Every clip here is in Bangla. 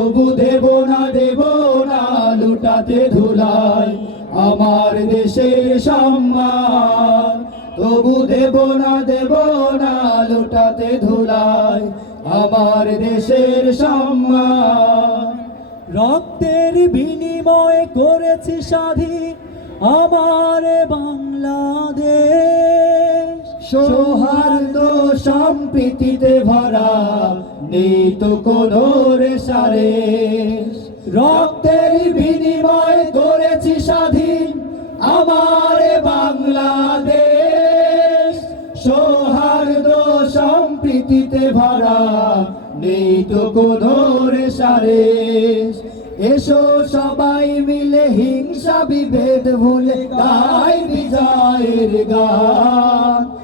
তবু দেব না দেব না, লুটাতে ধুলায় আমার দেশের সম্মান। তবু দেব না দেব না, লুটাতে ধুলায় আমার দেশের সম্মান। রক্তের বিনিময় করেছি স্বাধীন আমার বাংলাদেশ। সৌহার্দ্য সম্প্রীতিতে ভরা নেই তো কোনো রেশারে রক্তের বিনিময় করেছি স্বাধীন আমার বাংলাদেশ। সৌহার্দ্য সম্প্রীতিতে ভরা নেই তো কোনো রেশারে এসো সবাই মিলে হিংসা বিভেদ ভুলে গাই বিজয়ের গান।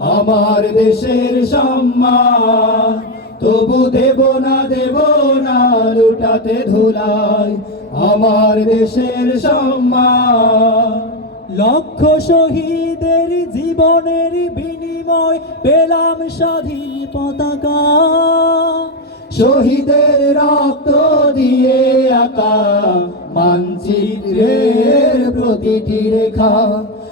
আমার দেশের সম্মান। তবু দেব না দেব না, লুটাতে ধুলাই। আমার দেশের সম্মান। লক্ষ শহীদের জীবনের বিনিময় পেলাম স্বাধীন পতাকা। শহীদের রক্ত দিয়ে আঁকা মানচিত্রের প্রতিটি রেখা।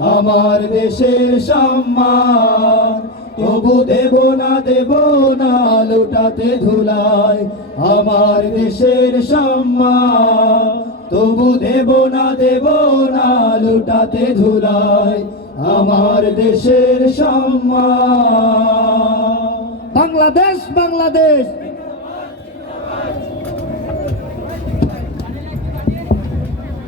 আমার দেশের সম্মান। তবু দেব না দেব না, লুটাতে ধুলায় আমার দেশের সম্মান। তবু দেব না দেব না, লুটাতে ধুলায় আমার দেশের সম্মান। বাংলাদেশ বাংলাদেশ!